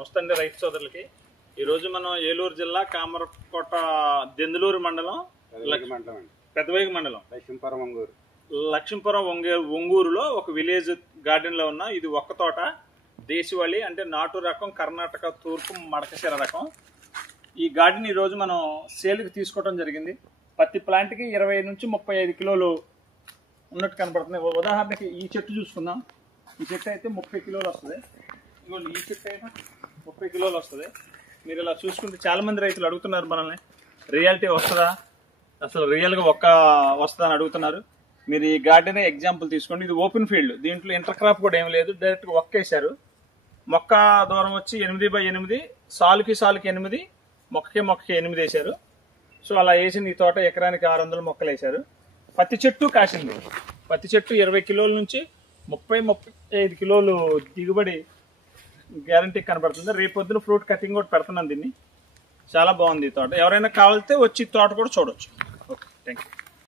నమస్తే అండి రైతు సోదరులకి. ఈరోజు మనం ఏలూరు జిల్లా కామరకోట దెందులూరు మండలం పెద్దవేగి మండలం లక్ష్మీపురం ఒంగూరులో ఒక విలేజ్ గార్డెన్లో ఉన్న ఇది ఒక్క తోట దేశవాళి అంటే నాటు రకం కర్ణాటక తూర్పు మడకశిర రకం. ఈ గార్డెన్ ఈరోజు మనం సేల్కి తీసుకోవడం జరిగింది. ప్రతి ప్లాంట్కి 20 నుంచి 35 కిలోలు ఉన్నట్టు కనపడుతుంది. ఉదాహరణకి ఈ చెట్టు చూసుకుందాం. ఈ చెట్టు అయితే 30 కిలోలు వస్తుంది. ఇదిగోండి ఈ చెట్టు అయితే 30 కిలోలు వస్తుంది. మీరు ఇలా చూసుకుంటే చాలామంది రైతులు అడుగుతున్నారు మనల్ని, రియాలిటీ వస్తుందా, అసలు రియల్గా వస్తుందా అని అడుగుతున్నారు. మీరు ఈ గార్డెన్ ఎగ్జాంపుల్ తీసుకోండి. ఇది ఓపెన్ ఫీల్డ్, దీంట్లో ఇంటర్ క్రాప్ కూడా ఏం లేదు, డైరెక్ట్గా ఒక్కేశారు. మొక్క దూరం వచ్చి 8x8, సాలుకి 8, మొక్కకి 8 వేశారు. సో అలా వేసింది. ఈ తోట ఎకరానికి 600 మొక్కలు వేశారు. ప్రతి చెట్టు కాసింది. ప్రతి చెట్టు 20 కిలోల నుంచి 30-35 కిలోలు దిగుబడి గ్యారంటీ కనబడుతుంది. రేపొద్దున ఫ్రూట్ కటింగ్ కూడా పెడుతున్నాను దీన్ని. చాలా బాగుంది ఈ తోట. ఎవరైనా కావాలితే వచ్చి తోట కూడా చూడవచ్చు. Okay, thank you.